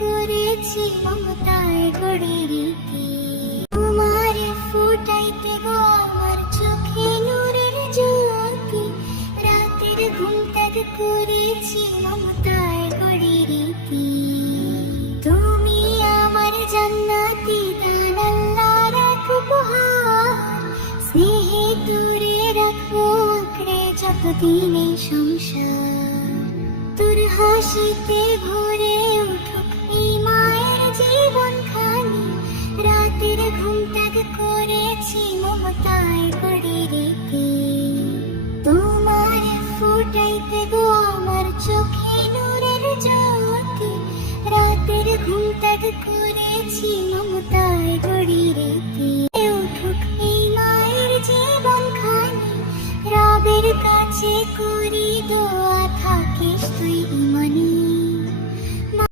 করেছি মমতায় গড়ে রীতি। তোমার ফুটাইতে গো আমার চোখে নূরের জ্যোতি। রাতের ঘুম ত্যাগ করেছি মমতায় গড়ে রীতি। তুমি আমার জান্নাতি দান আল্লাহর এক উপহার। স্নেহে দূরে রাখব আঁকড়ে যতদিন এই সংসার। তোর হাসিতে ভরে উঠুক এই মায়ের জীবন খানি রাতের ঘুম ত্যাগ করেছি মমতায় করে রেতে তোমার ফুটাইতে গো আমার চোখে নূরের জ্যোতি, রাতের ঘুম ত্যাগ করেছি মমতায় গড়ি রেতে উঠুক এই মায়ের জীবন খানি রবের কাছে করি তুই